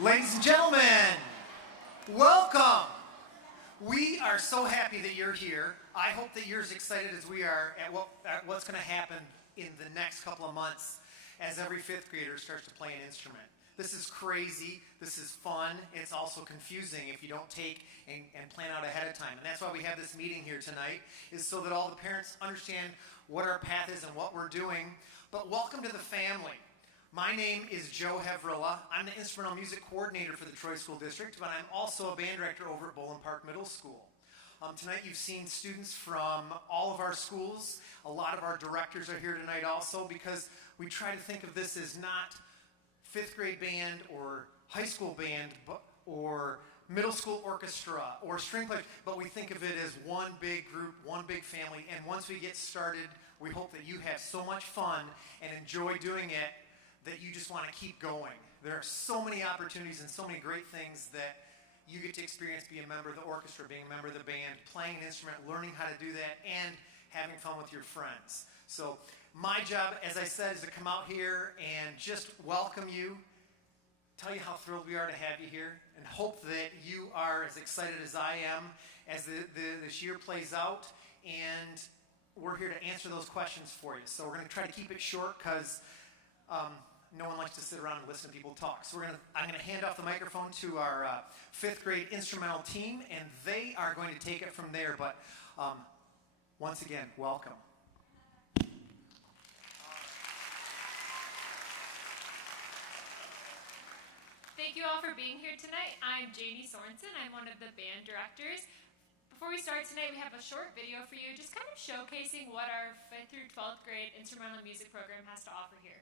Ladies and gentlemen, welcome. We are so happy that you're here. I hope that you're as excited as we are at what's going to happen in the next couple of months as every fifth grader starts to play an instrument. This is crazy. This is fun. It's also confusing if you don't take and plan out ahead of time. And that's why we have this meeting here tonight, is so that all the parents understand what our path is and what we're doing. But welcome to the family. My name is Joe Hevrilla. I'm the instrumental music coordinator for the Troy School District, but I'm also a band director over at Bowling Park Middle School. Tonight you've seen students from all of our schools. A lot of our directors are here tonight also, because we try to think of this as not fifth grade band or high school band or middle school orchestra or string players, but we think of it as one big group, one big family. And once we get started, we hope that you have so much fun and enjoy doing it that you just want to keep going. There are so many opportunities and so many great things that you get to experience being a member of the orchestra, being a member of the band, playing an instrument, learning how to do that, and having fun with your friends. So my job, as I said, is to come out here and just welcome you, tell you how thrilled we are to have you here, and hope that you are as excited as I am as this year plays out. And we're here to answer those questions for you. So we're going to try to keep it short, because no one likes to sit around and listen to people talk. So I'm going to hand off the microphone to our fifth grade instrumental team, and they are going to take it from there. But once again, welcome. Thank you all for being here tonight. I'm Janie Sorensen. I'm one of the band directors. Before we start tonight, we have a short video for you, just kind of showcasing what our 5th through 12th grade instrumental music program has to offer here.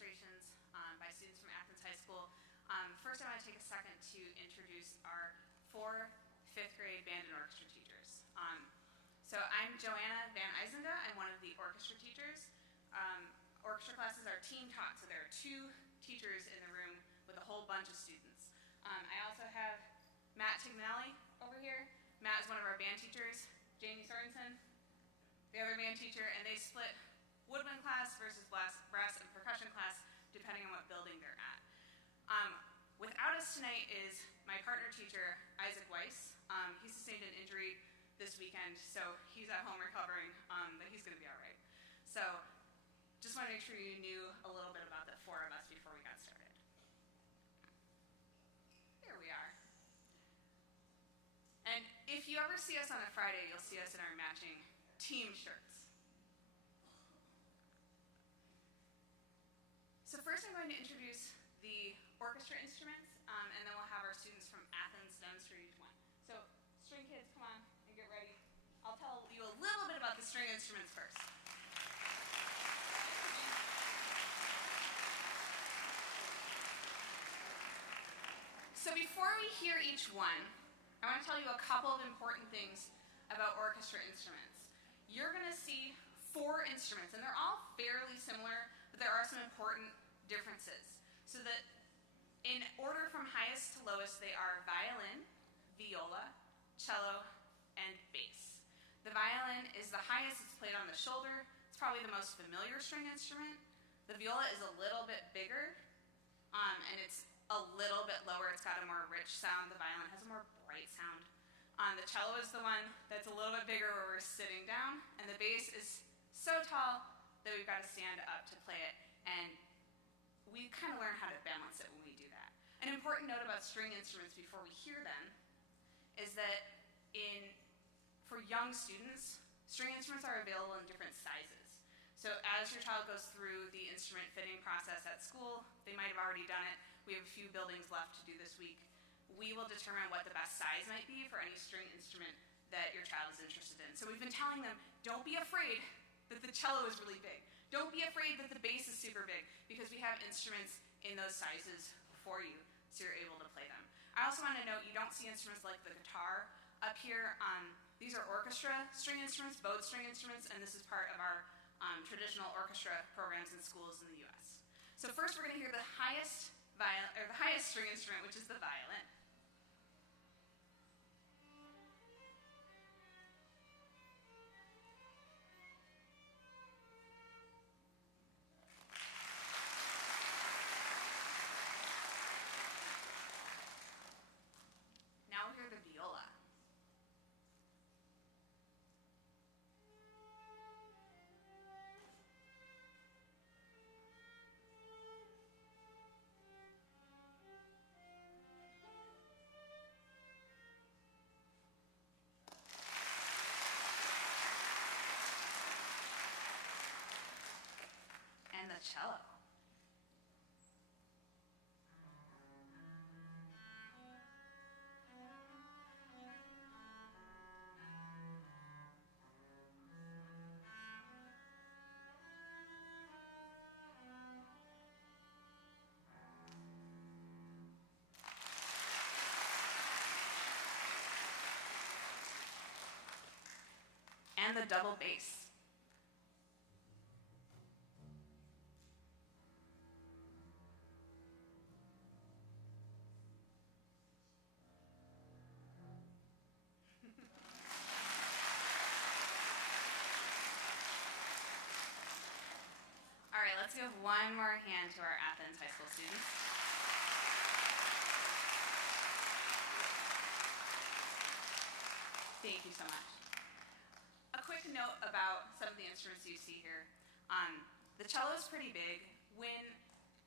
demonstrations by students from Athens High School. First, I want to take a second to introduce our 4 5th grade band and orchestra teachers. So I'm Joanna Van Eisenga. I'm one of the orchestra teachers. Orchestra classes are team taught, so there are 2 teachers in the room with a whole bunch of students. I also have Matt Tignelli over here. Matt is one of our band teachers. Jamie Sorensen, the other band teacher, and they split woodwind class versus brass and percussion class depending on what building they're at. Without us tonight is my partner teacher, Isaac Weiss. He sustained an injury this weekend, so he's at home recovering, but he's going to be all right. So just want to make sure you knew a little bit about the 4 of us before we got started. There we are. And if you ever see us on a Friday, you'll see us in our matching team shirts. So first I'm going to introduce the orchestra instruments, and then we'll have our students from Athens demonstrate each one. So string kids, come on and get ready. I'll tell you a little bit about the string instruments first. So before we hear each one, I want to tell you a couple of important things about orchestra instruments. You're going to see 4 instruments, and they're all fairly similar, but there are some important differences. So that in order from highest to lowest, they are violin, viola, cello, and bass. The violin is the highest, it's played on the shoulder. It's probably the most familiar string instrument. The viola is a little bit bigger, and it's a little bit lower. It's got a more rich sound. The violin has a more bright sound. The cello is the one that's a little bit bigger where we're sitting down, and the bass is so tall that we've got to stand up to play it, and we kind of learn how to balance it when we do that. An important note about string instruments before we hear them is that for young students, string instruments are available in different sizes. So as your child goes through the instrument fitting process at school, they might have already done it. We have a few buildings left to do this week. We will determine what the best size might be for any string instrument that your child is interested in. So we've been telling them, don't be afraid that the cello is really big. Don't be afraid that the bass is super big, because we have instruments in those sizes for you, so you're able to play them. I also want to note you don't see instruments like the guitar up here. These are orchestra string instruments, bowed string instruments, and this is part of our traditional orchestra programs in schools in the U.S. So first we're going to hear the highest string instrument, which is the violin. Now we'll hear the viola. And the cello. And the double bass. All right, let's give one more hand to our Athens High School students. Thank you so much. A quick note about some of the instruments you see here. The cello is pretty big. When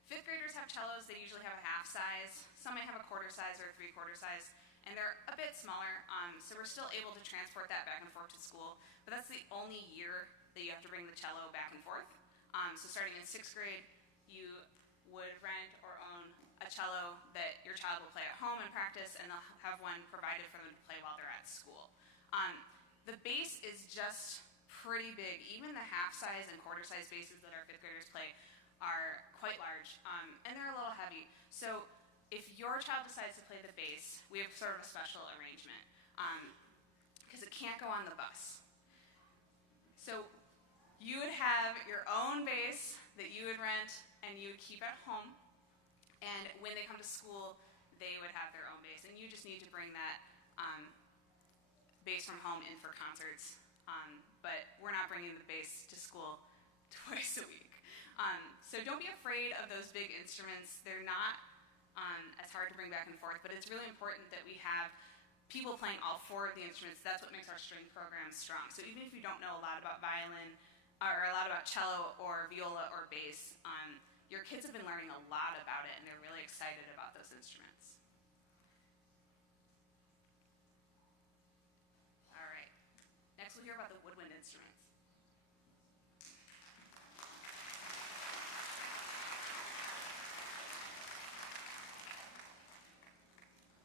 5th graders have cellos, they usually have a half size. Some might have a quarter size or a 3/4 size, and they're a bit smaller, so we're still able to transport that back and forth to school. But that's the only year that you have to bring the cello back and forth. So starting in 6th grade, you would rent or own a cello that your child will play at home and practice, and they'll have one provided for them to play while they're at school. The bass is just pretty big. Even the half size and quarter size basses that our 5th graders play are quite large, and they're a little heavy. So if your child decides to play the bass, we have sort of a special arrangement, because it can't go on the bus. So you would have your own bass that you would rent and you would keep at home, and when they come to school, they would have their own bass, and you just need to bring that bass from home in for concerts. But we're not bringing the bass to school twice a week. So don't be afraid of those big instruments. They're not as hard to bring back and forth, but it's really important that we have people playing all four of the instruments. That's what makes our string program strong. So even if you don't know a lot about violin, or a lot about cello or viola or bass, your kids have been learning a lot about it, and they're really excited about those instruments. All right. Next we'll hear about the woodwind instruments.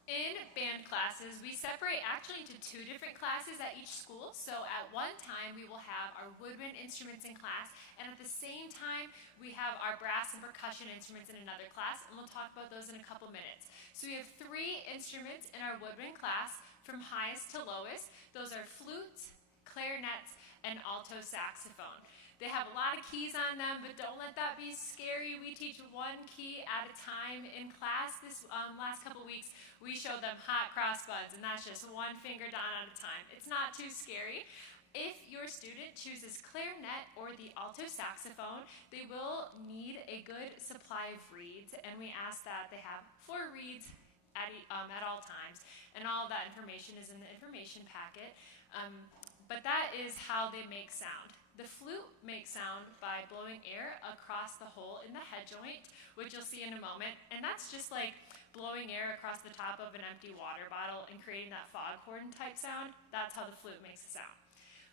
In band classes, we separate actually into two different classes at each school. So at one time, we will have our woodwind instruments in class, and at the same time, we have our brass and percussion instruments in another class, and we'll talk about those in a couple minutes. So we have 3 instruments in our woodwind class from highest to lowest. Those are flutes, clarinets, and alto saxophone. They have a lot of keys on them, but don't let that be scary. We teach 1 key at a time in class. This last couple weeks, we showed them hot cross buds, and that's just 1 finger down at a time. It's not too scary. If your student chooses clarinet or the alto saxophone, they will need a good supply of reeds, and we ask that they have 4 reeds at all times. And all of that information is in the information packet. But that is how they make sound. The flute makes sound by blowing air across the hole in the head joint, which you'll see in a moment. And that's just like blowing air across the top of an empty water bottle and creating that foghorn type sound. That's how the flute makes a sound.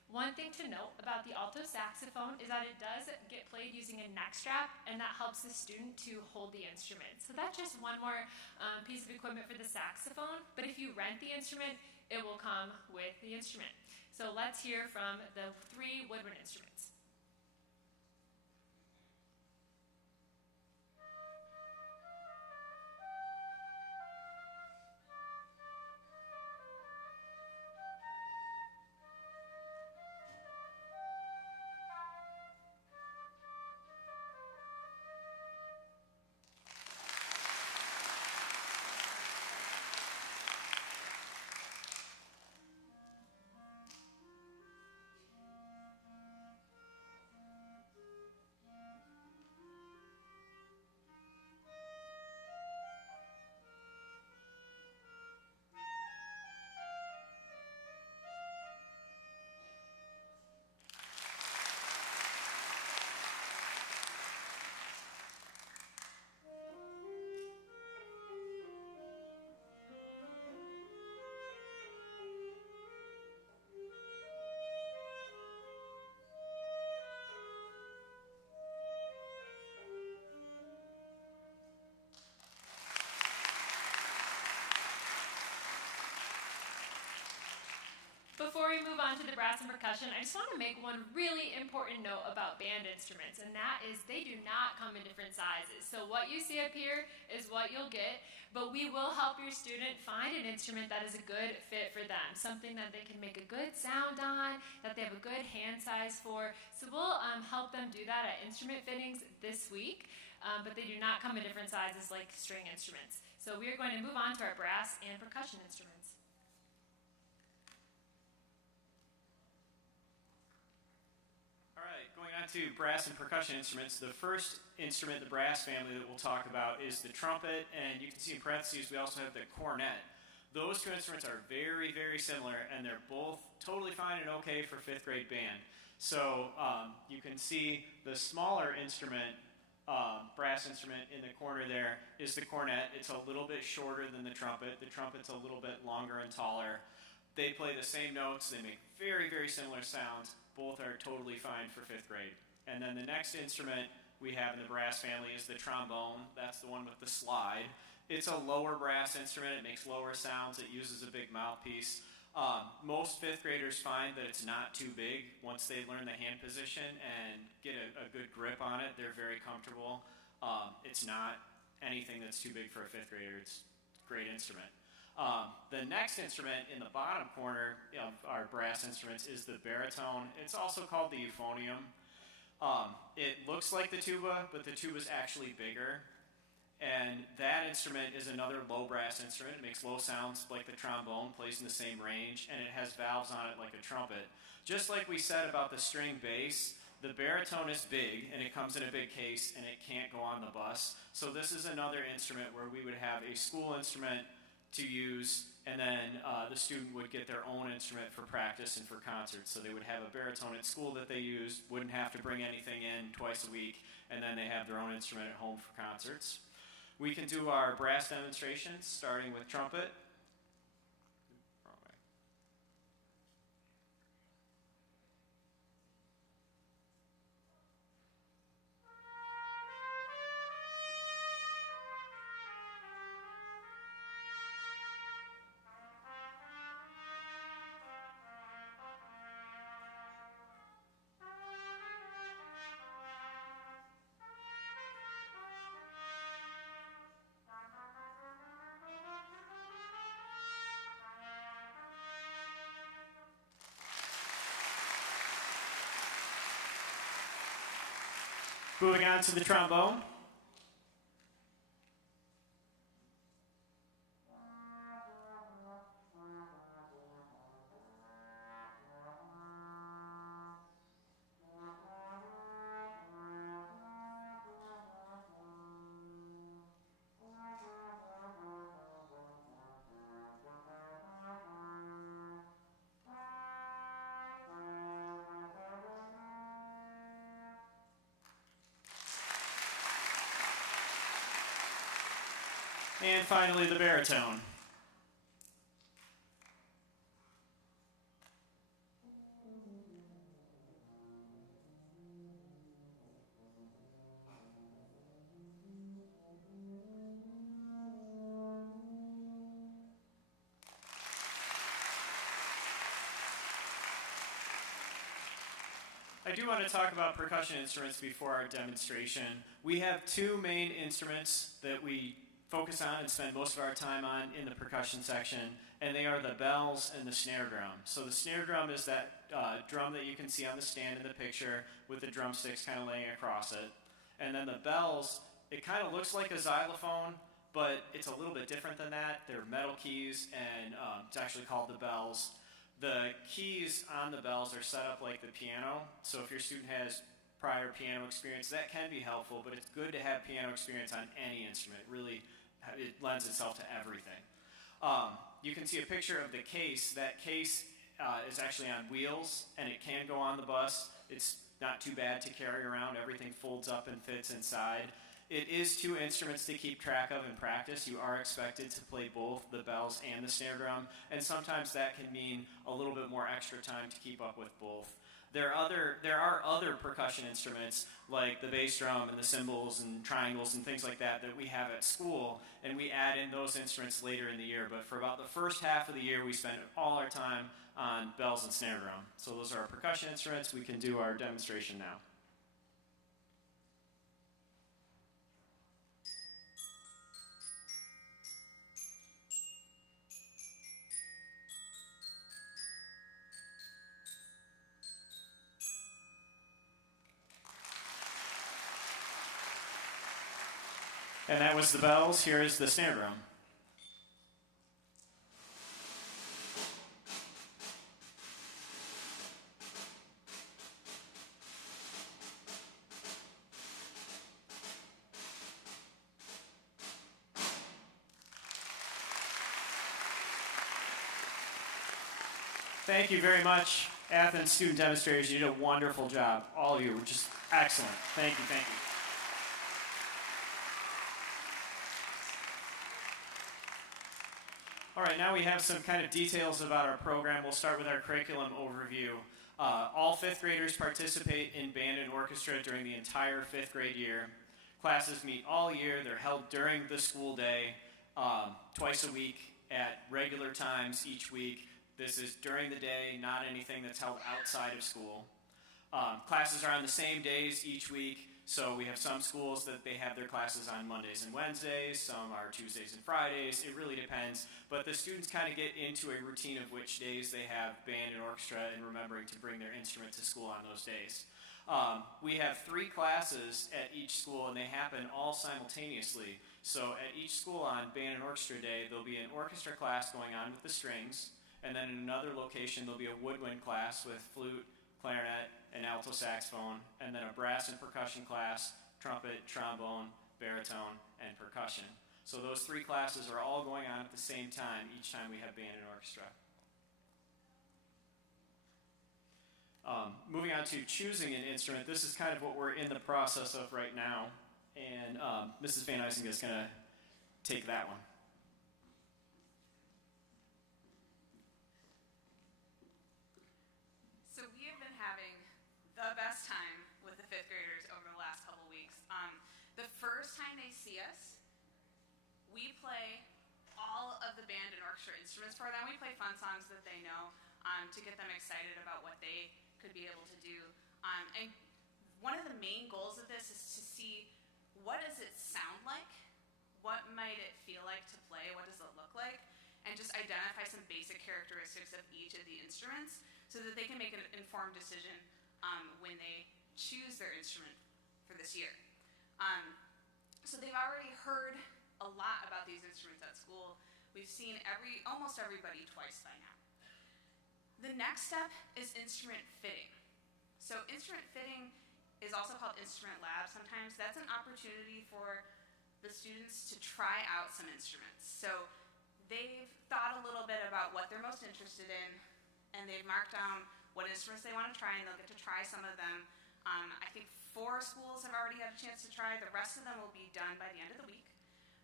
One thing to note about the alto saxophone is that it does get played using a neck strap, and that helps the student to hold the instrument. So that's just one more piece of equipment for the saxophone. But if you rent the instrument, it will come with the instrument. So let's hear from the 3 woodwind instruments. Before we move on to the brass and percussion, I just want to make one really important note about band instruments, and that is they do not come in different sizes. So what you see up here is what you'll get, but we will help your student find an instrument that is a good fit for them, something that they can make a good sound on, that they have a good hand size for. So we'll help them do that at instrument fittings this week, but they do not come in different sizes like string instruments. So we are going to move on to our brass and percussion instruments. To brass and percussion instruments. The first instrument, the brass family that we'll talk about, is the trumpet, and you can see in parentheses we also have the cornet. Those 2 instruments are very, very similar, and they're both totally fine and okay for 5th grade band. So you can see the smaller instrument, brass instrument in the corner there is the cornet. It's a little bit shorter than the trumpet. The trumpet's a little bit longer and taller. They play the same notes. They make very, very similar sounds. Both are totally fine for 5th grade. And then the next instrument we have in the brass family is the trombone. That's the one with the slide. It's a lower brass instrument. It makes lower sounds. It uses a big mouthpiece. Most fifth graders find that it's not too big. Once they learn the hand position and get a good grip on it, they're very comfortable. It's not anything that's too big for a fifth grader. It's a great instrument. The next instrument in the bottom corner of our brass instruments is the baritone. It's also called the euphonium. It looks like the tuba, but the tuba is actually bigger. And that instrument is another low brass instrument. It makes low sounds like the trombone, plays in the same range, and it has valves on it like a trumpet. Just like we said about the string bass, the baritone is big, and it comes in a big case, and it can't go on the bus. So this is another instrument where we would have a school instrument to use, and then the student would get their own instrument for practice and for concerts. So they would have a baritone at school that they used, wouldn't have to bring anything in twice a week, and then they have their own instrument at home for concerts. We can do our brass demonstrations, starting with trumpet. Wrong way. Moving on to the trombone. And finally, the baritone. I do want to talk about percussion instruments before our demonstration. We have two main instruments that we focus on and spend most of our time on in the percussion section, and they are the bells and the snare drum. So the snare drum is that drum that you can see on the stand in the picture with the drumsticks kind of laying across it. And then the bells, it kind of looks like a xylophone, but it's a little bit different than that. They're metal keys, and it's actually called the bells. The keys on the bells are set up like the piano, so if your student has prior piano experience, that can be helpful, but it's good to have piano experience on any instrument. Really, it lends itself to everything. You can see a picture of the case. That case is actually on wheels, and it can go on the bus. It's not too bad to carry around. Everything folds up and fits inside. It is two instruments to keep track of in practice. You are expected to play both the bells and the snare drum, and sometimes that can mean a little bit more extra time to keep up with both. There are other percussion instruments like the bass drum and the cymbals and triangles and things like that that we have at school, and we add in those instruments later in the year. But for about the first half of the year, we spend all our time on bells and snare drum. So those are our percussion instruments. We can do our demonstration now. And that was the bells. Here is the snare drum. Thank you very much, Athens student demonstrators. You did a wonderful job. All of you were just excellent. Thank you, thank you. All right, now we have some kind of details about our program. We'll start with our curriculum overview. All fifth graders participate in band and orchestra during the entire fifth grade year. Classes meet all year. They're held during the school day, twice a week at regular times each week. This is during the day, not anything that's held outside of school. Classes are on the same days each week, so we have some schools that they have their classes on Mondays and Wednesdays, some are Tuesdays and Fridays, it really depends, but the students kind of get into a routine of which days they have band and orchestra and remembering to bring their instrument to school on those days. We have 3 classes at each school, and they happen all simultaneously. So at each school on band and orchestra day, there'll be an orchestra class going on with the strings, and then in another location, there'll be a woodwind class with flute, clarinet, and alto saxophone, and then a brass and percussion class, trumpet, trombone, baritone, and percussion. So those 3 classes are all going on at the same time each time we have band and orchestra. Moving on to choosing an instrument, this is kind of what we're in the process of right now, and Mrs. Van Eysing is going to take that one. So we have been having the best time with the 5th graders over the last couple weeks. The first time they see us, we play all of the band and orchestra instruments for them. We play fun songs that they know to get them excited about what they could be able to do. And one of the main goals of this is to see, what does it sound like? What might it feel like to play? What does it look like? And just identify some basic characteristics of each of the instruments so that they can make an informed decision when they choose their instrument for this year. So they've already heard a lot about these instruments at school. We've seen almost everybody twice by now. The next step is instrument fitting. So instrument fitting is also called instrument lab sometimes. That's an opportunity for the students to try out some instruments. So they've thought a little bit about what they're most interested in, and they've marked down what instruments they want to try, and they'll get to try some of them. I think 4 schools have already had a chance to try. The rest of them will be done by the end of the week.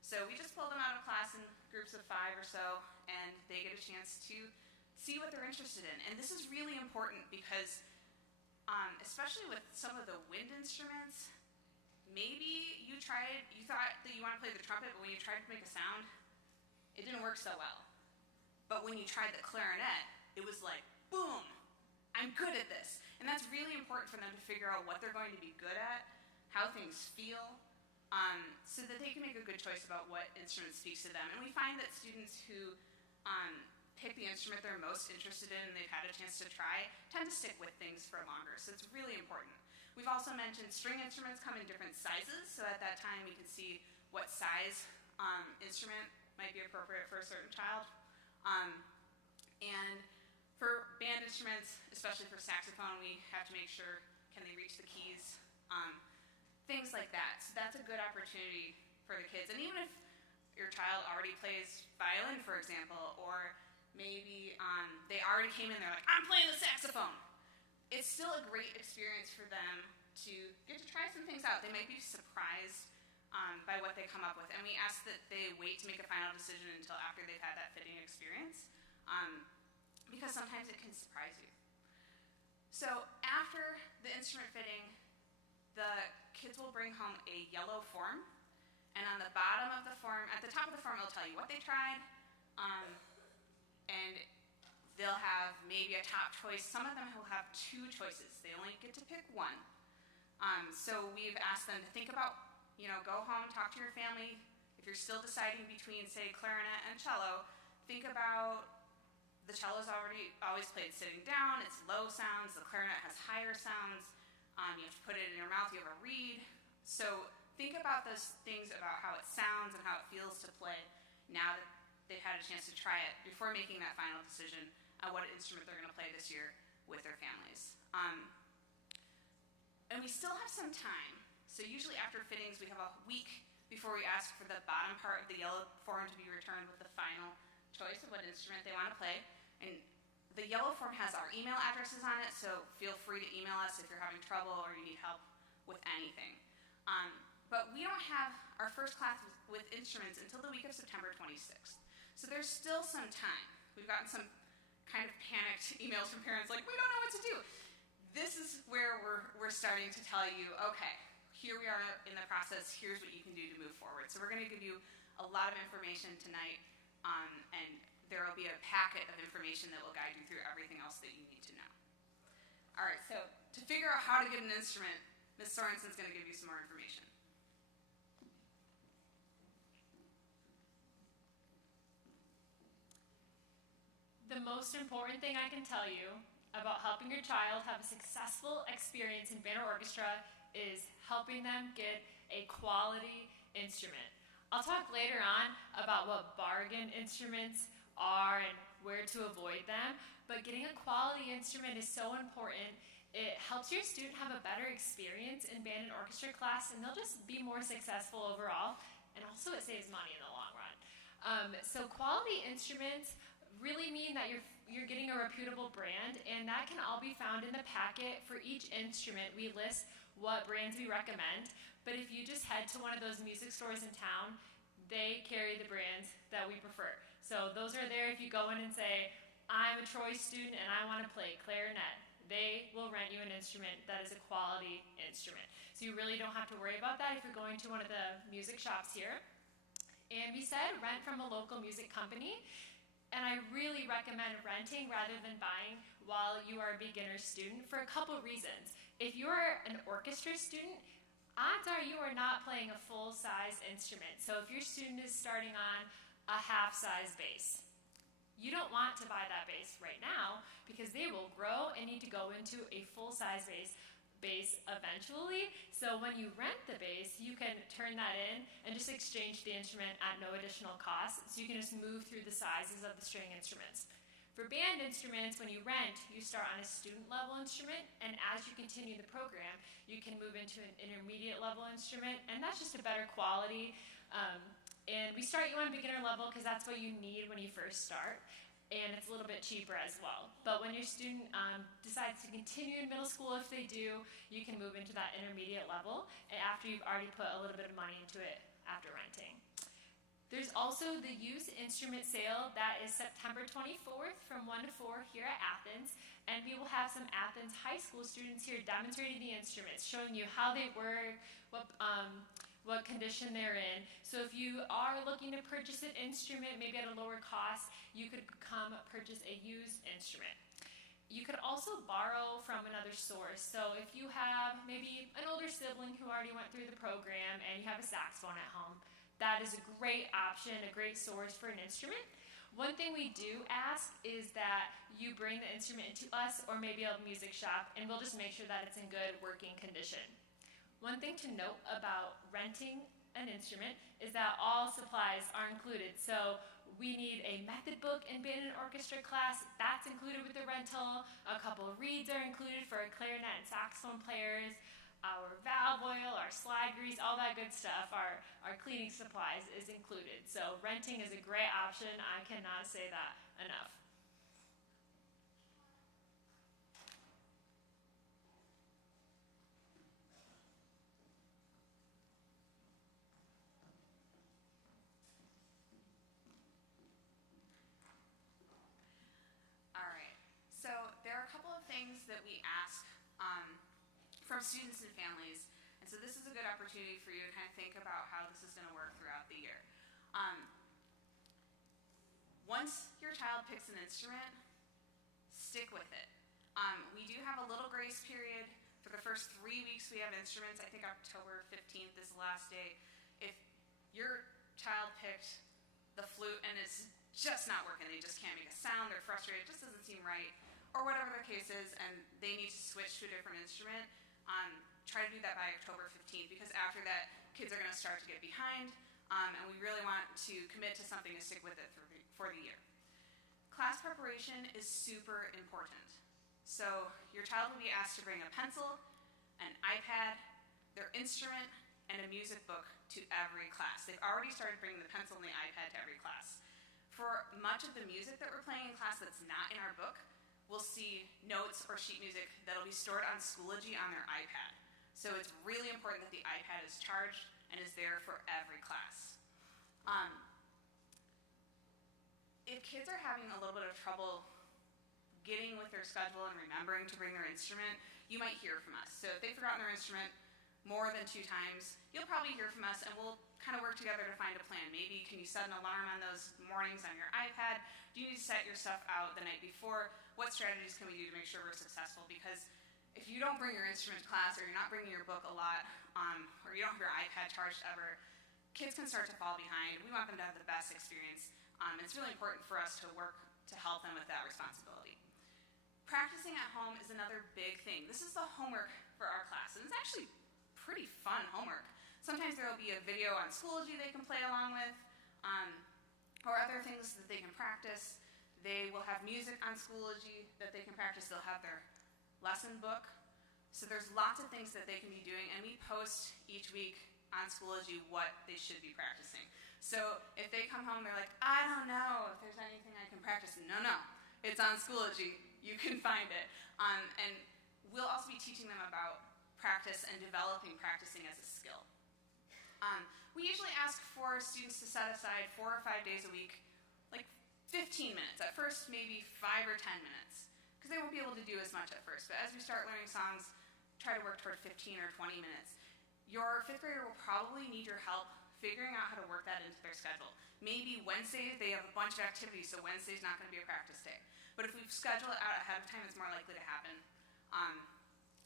So we just pull them out of class in groups of 5 or so, and they get a chance to see what they're interested in. And this is really important because, especially with some of the wind instruments, maybe you thought that you want to play the trumpet, but when you tried to make a sound, it didn't work so well. But when you tried the clarinet, it was like, boom, I'm good at this. And that's really important for them to figure out what they're going to be good at, how things feel, so that they can make a good choice about what instrument speaks to them. And we find that students who pick the instrument they're most interested in and they've had a chance to try tend to stick with things for longer. So it's really important. We've also mentioned string instruments come in different sizes, so at that time we can see what size instrument might be appropriate for a certain child. And for band instruments, especially for saxophone, we have to make sure, can they reach the keys? Things like that. So that's a good opportunity for the kids. And even if your child already plays violin, for example, or maybe they already came in, they're like, I'm playing the saxophone. It's still a great experience for them to get to try some things out. They might be surprised by what they come up with. And we ask that they wait to make a final decision until after they've had that fitting experience, because sometimes it can surprise you. So after the instrument fitting, the kids will bring home a yellow form, and on the bottom of the form, at the top of the form, it'll tell you what they tried, and they'll have maybe a top choice. Some of them will have 2 choices. They only get to pick 1. So we've asked them to think about, go home, talk to your family. If you're still deciding between, say, clarinet and cello, think about the cello's always played sitting down. It's low sounds. The clarinet has higher sounds. You have to put it in your mouth. You have a reed. So think about those things about how it sounds and how it feels to play now that they've had a chance to try it before making that final decision on what instrument they're going to play this year with their families. And we still have some time. So usually after fittings, we have a week before we ask for the bottom part of the yellow form to be returned with the final choice of what instrument they want to play. And the yellow form has our email addresses on it, so feel free to email us if you're having trouble or you need help with anything. But we don't have our first class with instruments until the week of September 26th. So there's still some time. We've gotten some kind of panicked emails from parents like, we don't know what to do. This is where we're starting to tell you, okay, here we are in the process, here's what you can do to move forward. So we're going to give you a lot of information tonight, and there will be a packet of information that will guide you through everything else that you need to know. All right, so to figure out how to get an instrument, Ms. Sorensen's going to give you some more information. The most important thing I can tell you about helping your child have a successful experience in band or orchestra is helping them get a quality instrument. I'll talk later on about what bargain instruments are and where to avoid them, but getting a quality instrument is so important. It helps your student have a better experience in band and orchestra class, and they'll just be more successful overall, and also it saves money in the long run. So quality instruments really mean that you're getting a reputable brand, and that can all be found in the packet. For each instrument, we list what brands we recommend, but if you just head to one of those music stores in town, they carry the brands that we prefer. So those are there if you go in and say, I'm a Troy student and I want to play clarinet. They will rent you an instrument that is a quality instrument. So you really don't have to worry about that if you're going to one of the music shops here. And we said rent from a local music company. And I really recommend renting rather than buying while you are a beginner student for a couple reasons. If you're an orchestra student, odds are you are not playing a full-size instrument. So if your student is starting on a half-size bass, you don't want to buy that bass right now because they will grow and need to go into a full-size bass eventually. So when you rent the bass, you can turn that in and just exchange the instrument at no additional cost. So you can just move through the sizes of the string instruments. For band instruments, when you rent, you start on a student level instrument, and as you continue the program, you can move into an intermediate level instrument, and that's just a better quality. And we start you on beginner level because that's what you need when you first start. And it's a little bit cheaper as well. But when your student decides to continue in middle school, if they do, you can move into that intermediate level after you've already put a little bit of money into it after renting. There's also the used instrument sale that is September 24th from 1 to 4 here at Athens. And we will have some Athens high school students here demonstrating the instruments, showing you how they work, what condition they're in. So if you are looking to purchase an instrument, maybe at a lower cost, you could come purchase a used instrument. You could also borrow from another source. So if you have maybe an older sibling who already went through the program and you have a saxophone at home, that is a great option, a great source for an instrument. One thing we do ask is that you bring the instrument into us or maybe a music shop, and we'll just make sure that it's in good working condition. One thing to note about renting an instrument is that all supplies are included. So we need a method book in band and orchestra class. That's included with the rental. A couple of reeds are included for clarinet and saxophone players. Our valve oil, our slide grease, all that good stuff, our cleaning supplies is included. So renting is a great option. I cannot say that enough. Things that we ask from students and families, and so this is a good opportunity for you to kind of think about how this is going to work throughout the year. Once your child picks an instrument, stick with it. We do have a little grace period for the first 3 weeks we have instruments. I think October 15th is the last day. If your child picked the flute and it's just not working, they just can't make a sound, they're frustrated, it just doesn't seem right, or whatever their case is, and they need to switch to a different instrument, try to do that by October 15th, because after that, kids are going to start to get behind, and we really want to commit to something to stick with it for the year. Class preparation is super important. So your child will be asked to bring a pencil, an iPad, their instrument, and a music book to every class. They've already started bringing the pencil and the iPad to every class. For much of the music that we're playing in class that's not in our book, we'll see notes or sheet music that'll be stored on Schoology on their iPad. So it's really important that the iPad is charged and is there for every class. If kids are having a little bit of trouble getting with their schedule and remembering to bring their instrument, you might hear from us. So if they've forgotten their instrument more than 2 times, you'll probably hear from us, and we'll kind of work together to find a plan. Maybe can you set an alarm on those mornings on your iPad? Do you need to set your stuff out the night before? What strategies can we do to make sure we're successful? Because if you don't bring your instrument to class, or you're not bringing your book a lot, or you don't have your iPad charged ever, kids can start to fall behind. We want them to have the best experience. It's really important for us to work to help them with that responsibility. Practicing at home is another big thing. This is the homework for our class, and it's actually pretty fun homework. Sometimes there will be a video on Schoology they can play along with, or other things that they can practice. They will have music on Schoology that they can practice. They'll have their lesson book. So there's lots of things that they can be doing, and we post each week on Schoology what they should be practicing. So if they come home, they're like, I don't know if there's anything I can practice. No, it's on Schoology. You can find it. And we'll also be teaching them about practice and developing practicing as a skill. We usually ask for students to set aside 4 or 5 days a week, like 15 minutes. At first, maybe 5 or 10 minutes, because they won't be able to do as much at first. But as we start learning songs, try to work toward 15 or 20 minutes. Your 5th grader will probably need your help figuring out how to work that into their schedule. Maybe Wednesday, they have a bunch of activities, so Wednesday's not going to be a practice day. But if we schedule it out ahead of time, it's more likely to happen.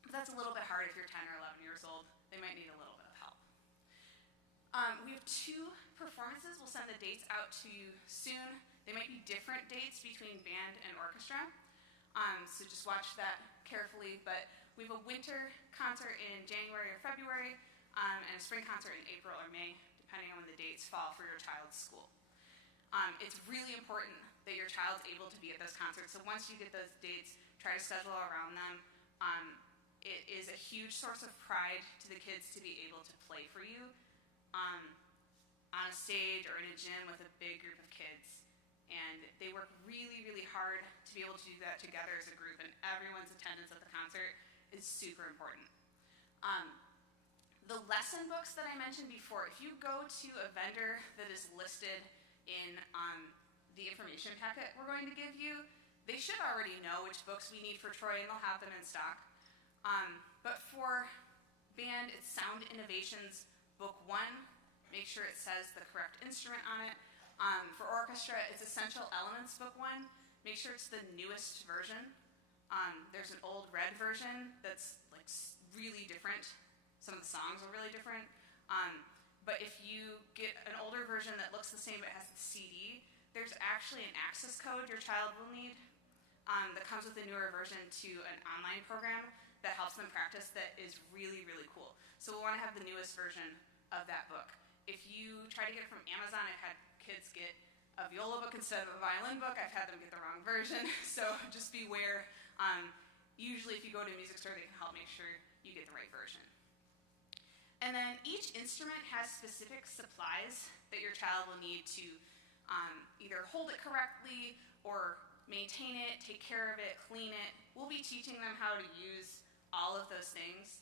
But that's a little bit hard if you're 10 or 11 years old. They might need a little bit of help. We have 2 performances. We'll send the dates out to you soon. They might be different dates between band and orchestra, so just watch that carefully. But we have a winter concert in January or February, and a spring concert in April or May, depending on when the dates fall for your child's school. It's really important that your child's able to be at those concerts. So once you get those dates, try to schedule around them. It is a huge source of pride to the kids to be able to play for you on a stage or in a gym with a big group of kids. And they work really, really hard to be able to do that together as a group, and everyone's attendance at the concert is super important. The lesson books that I mentioned before, if you go to a vendor that is listed in the information packet we're going to give you, they should already know which books we need for Troy, and they'll have them in stock. But for band, it's Sound Innovations Book 1. Make sure it says the correct instrument on it. For orchestra, it's Essential Elements Book 1. Make sure it's the newest version. There's an old red version that's like really different. Some of the songs are really different. But if you get an older version that looks the same but has the CD, there's actually an access code your child will need that comes with the newer version to an online program that helps them practice that is really, really cool. So we'll want to have the newest version of that book. If you try to get it from Amazon, I've had kids get a viola book instead of a violin book. I've had them get the wrong version, so just beware. Usually if you go to a music store, they can help make sure you get the right version. And then each instrument has specific supplies that your child will need to either hold it correctly or maintain it, take care of it, clean it. We'll be teaching them how to use all of those things.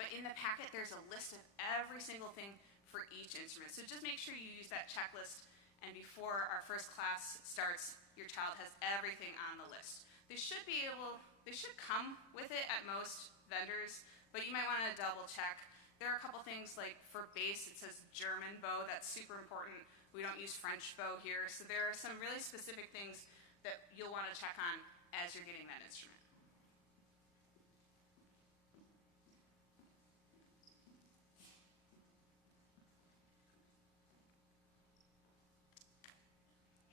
But in the packet, there's a list of every single thing for each instrument. So just make sure you use that checklist, and before our first class starts, your child has everything on the list. They should come with it at most vendors, but you might want to double check. There are a couple things, like for bass, it says German bow. That's super important. We don't use French bow here. So there are some really specific things that you'll want to check on as you're getting that instrument.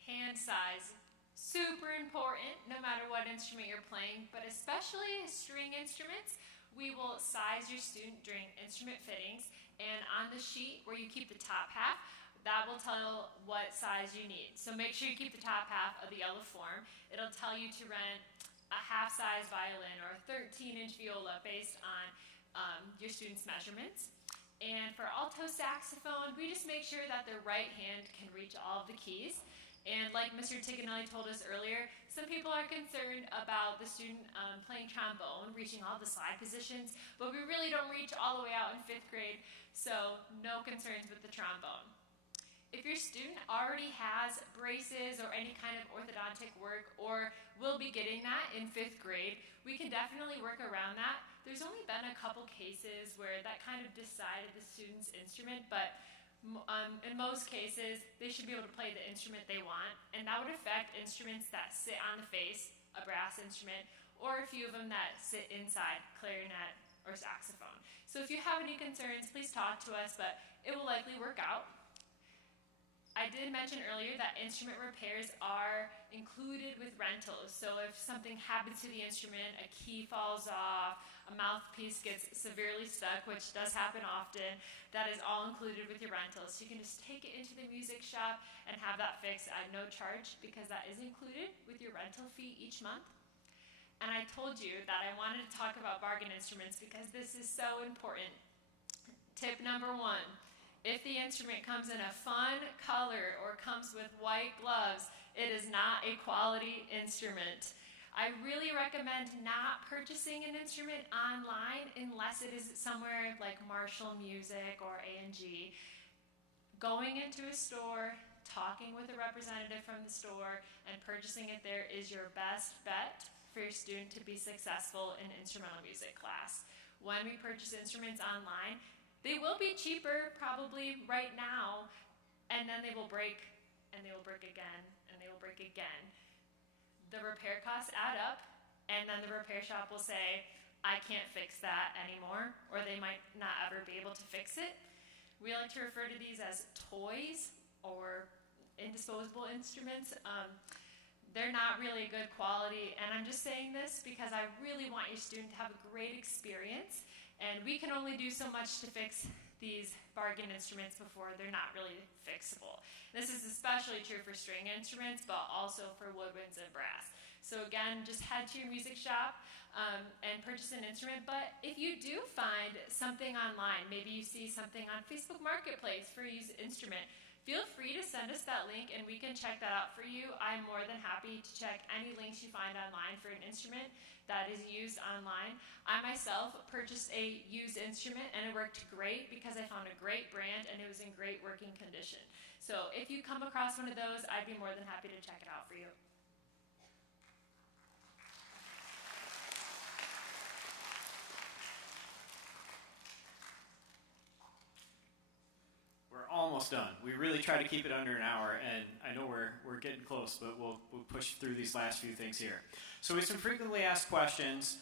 Hand size, super important no matter what instrument you're playing, but especially string instruments. We will size your student during instrument fittings, and on the sheet where you keep the top half, that will tell what size you need. So make sure you keep the top half of the yellow form. It'll tell you to rent a half-size violin or a 13-inch viola based on your student's measurements. And for alto saxophone, we just make sure that the right hand can reach all of the keys. And like Mr. Ticcanelli told us earlier, some people are concerned about the student playing trombone, reaching all the slide positions, but we really don't reach all the way out in 5th grade, so no concerns with the trombone. If your student already has braces or any kind of orthodontic work, or will be getting that in 5th grade, we can definitely work around that. There's only been a couple cases where that kind of decided the student's instrument, but In most cases, they should be able to play the instrument they want, and that would affect instruments that sit on the face, a brass instrument, or a few of them that sit inside, clarinet or saxophone. So if you have any concerns, please talk to us, but it will likely work out. I did mention earlier that instrument repairs are included with rentals. So if something happens to the instrument, a key falls off, a mouthpiece gets severely stuck, which does happen often, that is all included with your rentals. So you can just take it into the music shop and have that fixed at no charge, because that is included with your rental fee each month. And I told you that I wanted to talk about bargain instruments because this is so important. Tip number 1. If the instrument comes in a fun color or comes with white gloves, it is not a quality instrument. I really recommend not purchasing an instrument online unless it is somewhere like Marshall Music or A&G. Going into a store, talking with a representative from the store, and purchasing it there is your best bet for your student to be successful in instrumental music class. When we purchase instruments online, they will be cheaper probably right now, and then they will break, and they will break again, and they will break again. The repair costs add up, and then the repair shop will say, I can't fix that anymore, or they might not ever be able to fix it. We like to refer to these as toys or indisposable instruments. They're not really good quality, and I'm just saying this because I really want your student to have a great experience. And we can only do so much to fix these bargain instruments before they're not really fixable. This is especially true for string instruments, but also for woodwinds and brass. So again, just head to your music shop and purchase an instrument. But if you do find something online, maybe you see something on Facebook Marketplace for a used instrument, feel free to send us that link and we can check that out for you. I'm more than happy to check any links you find online for an instrument that is used online. I myself purchased a used instrument and it worked great because I found a great brand and it was in great working condition. So if you come across one of those, I'd be more than happy to check it out for you. Almost done. We really try to keep it under an hour, and I know we're getting close, but we'll push through these last few things here. So we have some frequently asked questions.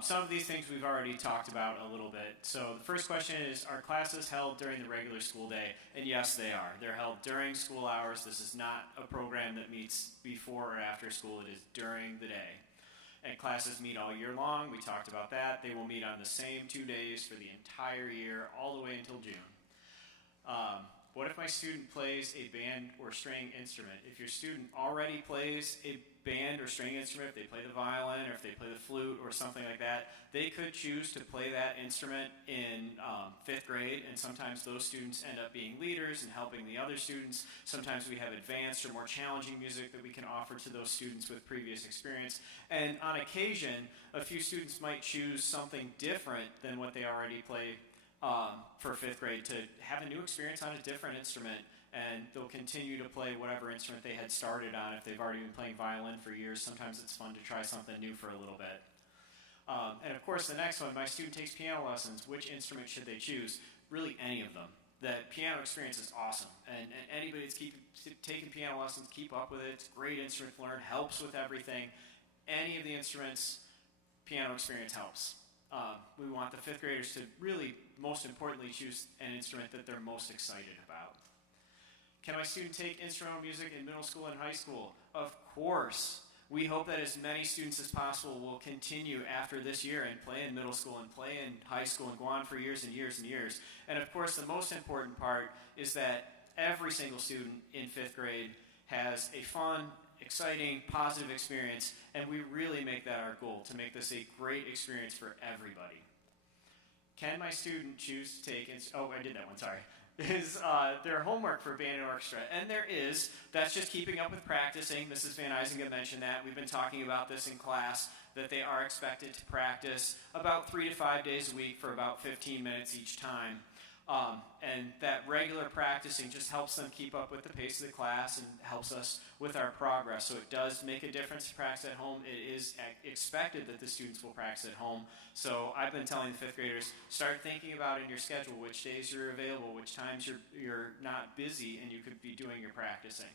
Some of these things we've already talked about a little bit. So the first question is, are classes held during the regular school day? And yes, they are. They're held during school hours. This is not a program that meets before or after school. It is during the day. And classes meet all year long. We talked about that. They will meet on the same 2 days for the entire year, all the way until June. What if my student plays a band or string instrument? If your student already plays a band or string instrument, if they play the violin or if they play the flute or something like that, they could choose to play that instrument in 5th grade, and sometimes those students end up being leaders and helping the other students. Sometimes we have advanced or more challenging music that we can offer to those students with previous experience. And on occasion, a few students might choose something different than what they already play for 5th grade to have a new experience on a different instrument, and they'll continue to play whatever instrument they had started on if they've already been playing violin for years. Sometimes it's fun to try something new for a little bit. And of course, the next one, my student takes piano lessons. Which instrument should they choose? Really, any of them. The piano experience is awesome, and anybody that's taking piano lessons, keep up with it. It's a great instrument to learn, helps with everything. Any of the instruments, piano experience helps. We want the 5th graders to really, most importantly, choose an instrument that they're most excited about. Can my student take instrumental music in middle school and high school? Of course. We hope that as many students as possible will continue after this year and play in middle school and play in high school and go on for years and years and years. And of course, the most important part is that every single student in 5th grade has a fun, exciting, positive experience, and we really make that our goal, to make this a great experience for everybody. Can my student choose to take, I did that one, sorry. Is there homework for band and orchestra? And there is. That's just keeping up with practicing. Mrs. Van Eysingen mentioned that. We've been talking about this in class, that they are expected to practice about 3 to 5 days a week for about 15 minutes each time. And that regular practicing just helps them keep up with the pace of the class and helps us with our progress. So it does make a difference to practice at home. It is expected that the students will practice at home. So I've been telling the fifth graders, start thinking about in your schedule which days you're available, which times you're not busy and you could be doing your practicing.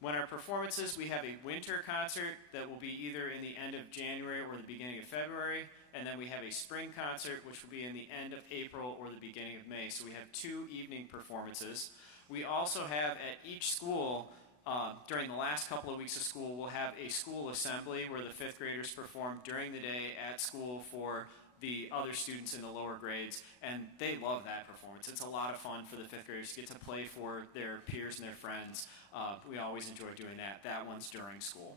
When our performances, we have a winter concert that will be either in the end of January or the beginning of February, and then we have a spring concert which will be in the end of April or the beginning of May. So we have 2 evening performances. We also have at each school, during the last couple of weeks of school, we'll have a school assembly where the fifth graders perform during the day at school for the other students in the lower grades, and they love that performance. It's a lot of fun for the fifth graders to get to play for their peers and their friends. We always enjoy doing that. That one's during school.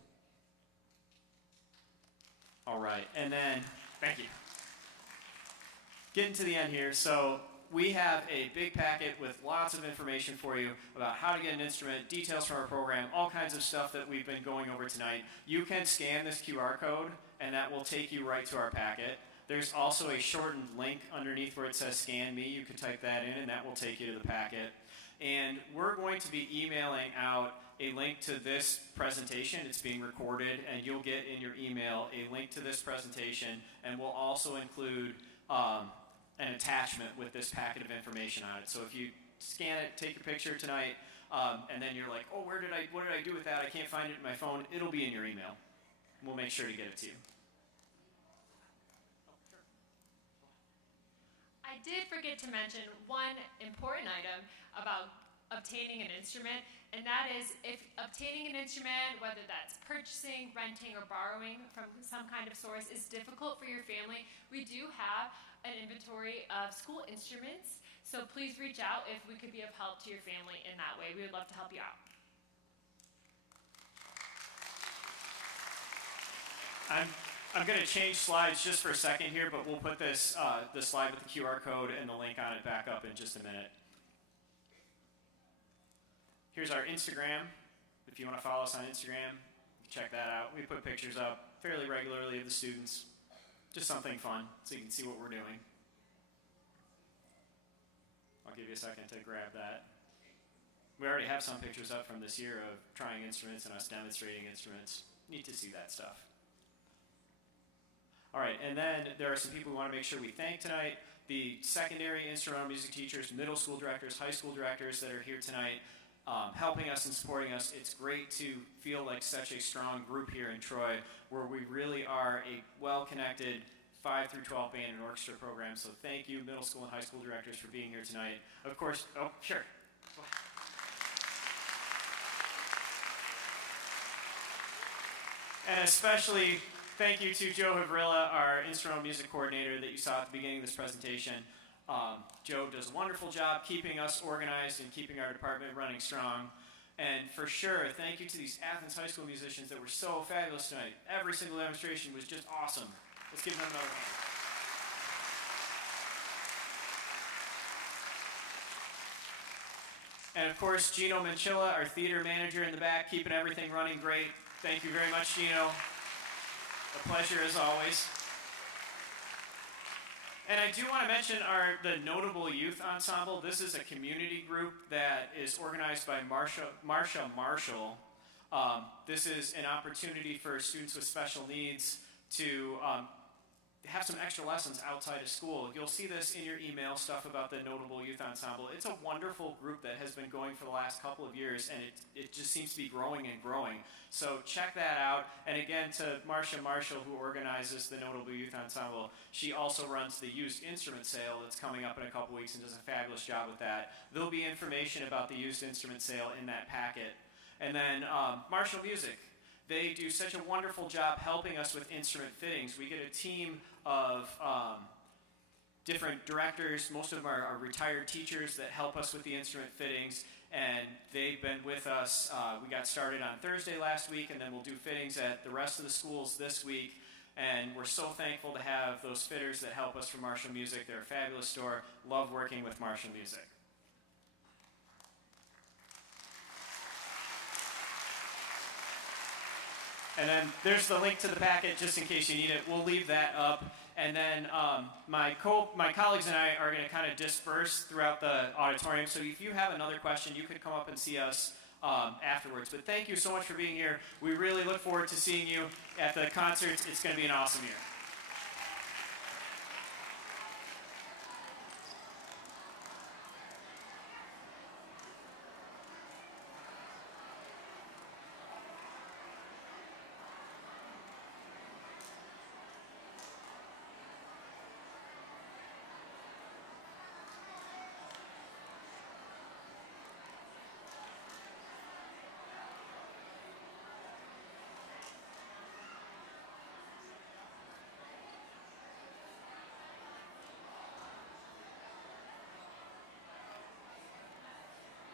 All right, and then, thank you. Getting to the end here, so we have a big packet with lots of information for you about how to get an instrument, details from our program, all kinds of stuff that we've been going over tonight. You can scan this QR code, and that will take you right to our packet. There's also a shortened link underneath where it says scan me. You can type that in and that will take you to the packet. And we're going to be emailing out a link to this presentation. It's being recorded and you'll get in your email a link to this presentation, and we'll also include an attachment with this packet of information on it. So if you scan it, take your picture tonight, and then you're like, oh, what did I do with that? I can't find it in my phone. It'll be in your email. We'll make sure to get it to you. I did forget to mention one important item about obtaining an instrument, and that is if obtaining an instrument, whether that's purchasing, renting, or borrowing from some kind of source, is difficult for your family, we do have an inventory of school instruments, so please reach out if we could be of help to your family in that way. We would love to help you out. I'm going to change slides just for a second here, but we'll put this the slide with the QR code and the link on it back up in just a minute. Here's our Instagram. If you want to follow us on Instagram, check that out. We put pictures up fairly regularly of the students. Just something fun so you can see what we're doing. I'll give you a second to grab that. We already have some pictures up from this year of trying instruments and us demonstrating instruments. Neat to see that stuff. All right, and then there are some people we want to make sure we thank tonight. The secondary instrumental music teachers, middle school directors, high school directors that are here tonight, helping us and supporting us. It's great to feel like such a strong group here in Troy, where we really are a well-connected 5 through 12 band and orchestra program. So thank you, middle school and high school directors, for being here tonight. Of course, oh, sure. And especially thank you to Joe Havrilla, our instrumental music coordinator that you saw at the beginning of this presentation. Joe does a wonderful job keeping us organized and keeping our department running strong. And for sure, thank you to these Athens High School musicians that were so fabulous tonight. Every single demonstration was just awesome. Let's give them another hand. And of course, Gino Manchilla, our theater manager in the back, keeping everything running great. Thank you very much, Gino. A pleasure as always. And I do want to mention the Notable Youth Ensemble. This is a community group that is organized by Marsha Marshall. This is an opportunity for students with special needs to have some extra lessons outside of school. You'll see this in your email stuff about the Notable Youth Ensemble. It's a wonderful group that has been going for the last couple of years, and it just seems to be growing and growing. So check that out. And again, to Marcia Marshall, who organizes the Notable Youth Ensemble, she also runs the used instrument sale that's coming up in a couple weeks and does a fabulous job with that. There'll be information about the used instrument sale in that packet. And then Marshall Music. They do such a wonderful job helping us with instrument fittings. We get a team of different directors. Most of them are retired teachers that help us with the instrument fittings, and they've been with us. We got started on Thursday last week, and then we'll do fittings at the rest of the schools this week. And we're so thankful to have those fitters that help us from Marshall Music. They're a fabulous store. Love working with Marshall Music. And then there's the link to the packet just in case you need it. We'll leave that up. And then my colleagues and I are going to kind of disperse throughout the auditorium. So if you have another question, you could come up and see us afterwards. But thank you so much for being here. We really look forward to seeing you at the concerts. It's going to be an awesome year.